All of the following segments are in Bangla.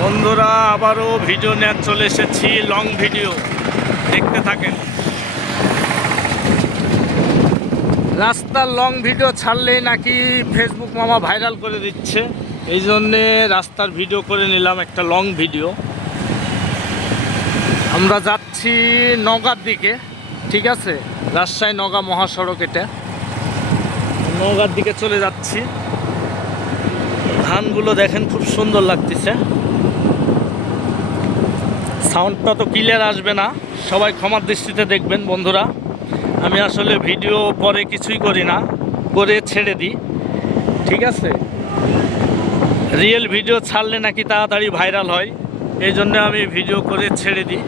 বন্ধুরা আবারও ভিডিও নিয়ে চলে এসেছি, লং ভিডিও দেখতে থাকেন। রাস্তার লং ভিডিও ছাড়লেই নাকি ফেসবুক মামা ভাইরাল করে দিচ্ছে, এই জন্যে রাস্তার ভিডিও করে নিলাম একটা লং ভিডিও। আমরা যাচ্ছি নওগাঁর দিকে, ঠিক আছে, রাজশাহী নওগাঁ মহাসড়ক, এটা নওগাঁর দিকে চলে যাচ্ছি। ধানগুলো দেখেন খুব সুন্দর লাগতেছে। সাউন্ডটা তো ক্লিয়ার আসবে না, সবাই ক্ষমার দৃষ্টিতে দেখবেন বন্ধুরা। আমি আসলে ভিডিও পরে কিছুই করি না, করে ছেড়ে দিই, ঠিক আছে। রিয়েল ভিডিও ছাড়লে নাকি তাড়াতাড়ি ভাইরাল হয়, এই জন্য আমি ভিডিও করে ছেড়ে দিই,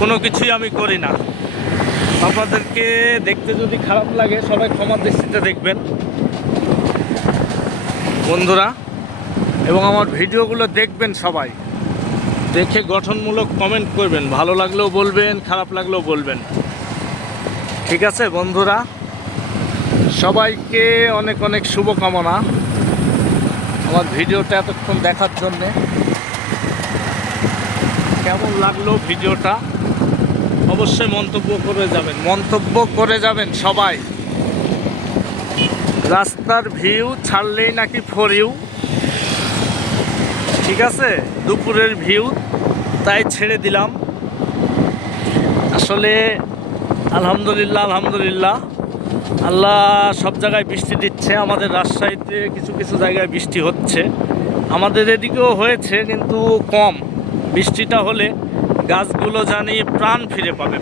কোনো কিছুই আমি করি না। আপনাদেরকে দেখতে যদি খারাপ লাগে সবাই ক্ষমার দৃষ্টিতে দেখবেন বন্ধুরা, এবং আমার ভিডিওগুলো দেখবেন সবাই, দেখে গঠনমূলক কমেন্ট করবেন, ভালো লাগলেও বলবেন, খারাপ লাগলেও বলবেন, ঠিক আছে বন্ধুরা। সবাইকে অনেক অনেক শুভকামনা আমার ভিডিওটা এতক্ষণ দেখার জন্যে। কেমন লাগলো ভিডিওটা অবশ্যই মন্তব্য করে যাবেন সবাই। রাস্তার ভিউ ছাড়লেই নাকি ফর ইউ, ঠিক আছে, দুপুরের ভিউ, তাই ছেড়ে দিলাম। আসলে আলহামদুলিল্লাহ আল্লাহ সব জায়গায় বৃষ্টি দিচ্ছে। আমাদের রাজশাহীতে কিছু কিছু জায়গায় বৃষ্টি হচ্ছে, আমাদের এদিকেও হয়েছে কিন্তু কম। বৃষ্টিটা হলে গাছগুলো জানি প্রাণ ফিরে পাবে,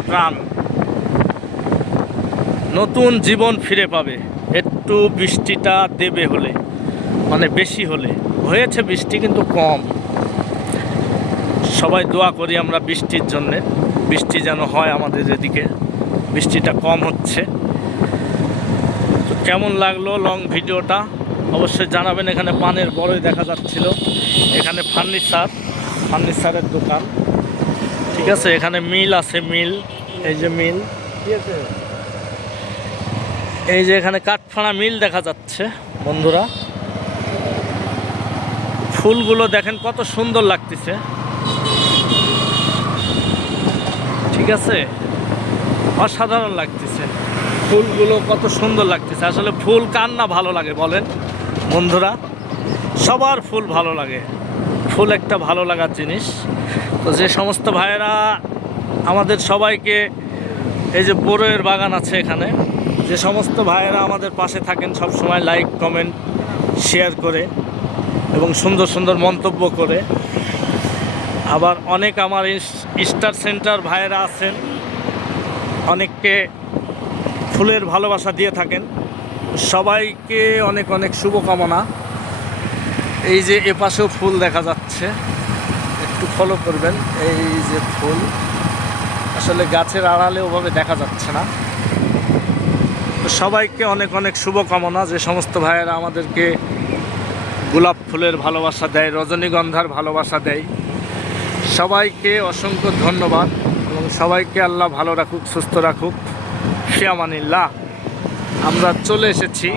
নতুন জীবন ফিরে পাবে। একটু বৃষ্টিটা দেবে হলে, মানে বেশি হলে, হয়েছে বৃষ্টি কিন্তু কম। সবাই দোয়া করি আমরা বৃষ্টির জন্যে, বৃষ্টি যেন হয় আমাদের এদিকে, বৃষ্টিটা কম হচ্ছে। তো কেমন লাগলো লং ভিডিওটা অবশ্যই জানাবেন। এখানে পানের বড়ই দেখা যাচ্ছিল, এখানে ফার্নিচারের দোকান, ঠিক আছে, এখানে মিল আছে, এই যে মিল, ঠিক আছে, এই যে এখানে কাঠফাড়া মিল দেখা যাচ্ছে বন্ধুরা। ফুলগুলো দেখেন কত সুন্দর লাগতেছে, ঠিক আছে, অসাধারণ লাগতেছে। ফুলগুলো কত সুন্দর লাগতেছে। আসলে ফুল কার না ভালো লাগে বলেন বন্ধুরা, সবার ফুল ভালো লাগে, ফুল একটা ভালো লাগার জিনিস। তো যে সমস্ত ভাইয়েরা আমাদের সবাইকে, এই যে বড়ইয়ের বাগান আছে এখানে, যে সমস্ত ভাইয়েরা আমাদের পাশে থাকেন সব সময়, লাইক কমেন্ট শেয়ার করে এবং সুন্দর সুন্দর মন্তব্য করে। আবার অনেক আমার স্টার সেন্টার ভাইয়েরা আছেন, অনেককে ফুলের ভালোবাসা দিয়ে থাকেন, সবাইকে অনেক অনেক শুভকামনা। এই যে এপাশেও ফুল দেখা যাচ্ছে, একটু ফলো করবেন। এই যে ফুল আসলে গাছের আড়ালে ওভাবে দেখা যাচ্ছে না। তো সবাইকে অনেক অনেক শুভকামনা, যে সমস্ত ভাইয়েরা আমাদেরকে গোলাপ ফুলের ভালোবাসা দেয়, রজনীগন্ধার ভালোবাসা দেয়, সবাইকে অসংখ্য ধন্যবাদ। এবং সবাইকে আল্লাহ ভালো রাখুক, সুস্থ রাখুক, ফিয়ামানিল্লাহ। আমরা চলে এসেছি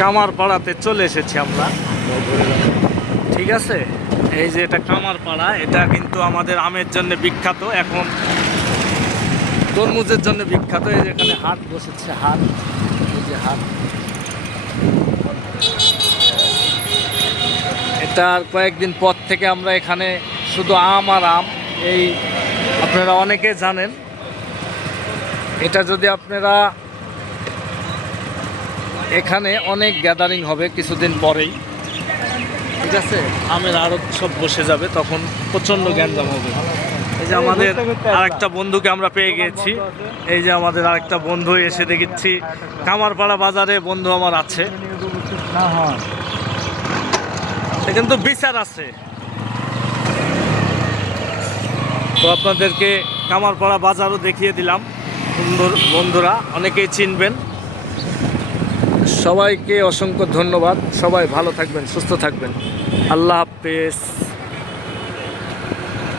কামারপাড়াতে, চলে এসেছি আমরা, ঠিক আছে। এই যে এটা কামারপাড়া, এটা কিন্তু আমাদের আমের জন্য বিখ্যাত, এখন তরমুজের জন্য বিখ্যাত। এই যে এখানে হাট বসেছে, এই যে হাট, এটার কয়েকদিন পর থেকে আমরা এখানে শুধু আম আর আম, এই আপনারা অনেকে জানেন। এটা যদি আপনারা, এখানে অনেক গ্যাদারিং হবে কিছুদিন পরেই, ঠিক আছে, আমের আড়ত সব বসে যাবে, তখন প্রচণ্ড গ্যাঞ্জাম হবে। এই যে আমাদের আরেকটা বন্ধুকে আমরা পেয়ে গিয়েছি, এই যে আমাদের আরেকটা বন্ধু এসে দেখেছি কামারপাড়া বাজারে বন্ধু আমার আছে, কিন্তু বিচার আছে। তো আপনাদেরকে কামারপাড়া বাজারও দেখিয়ে দিলাম বন্ধুরা, অনেকেই চিনবেন। সবাইকে অসংখ্য ধন্যবাদ, সবাই ভালো থাকবেন, সুস্থ থাকবেন, আল্লাহ হাফেজ।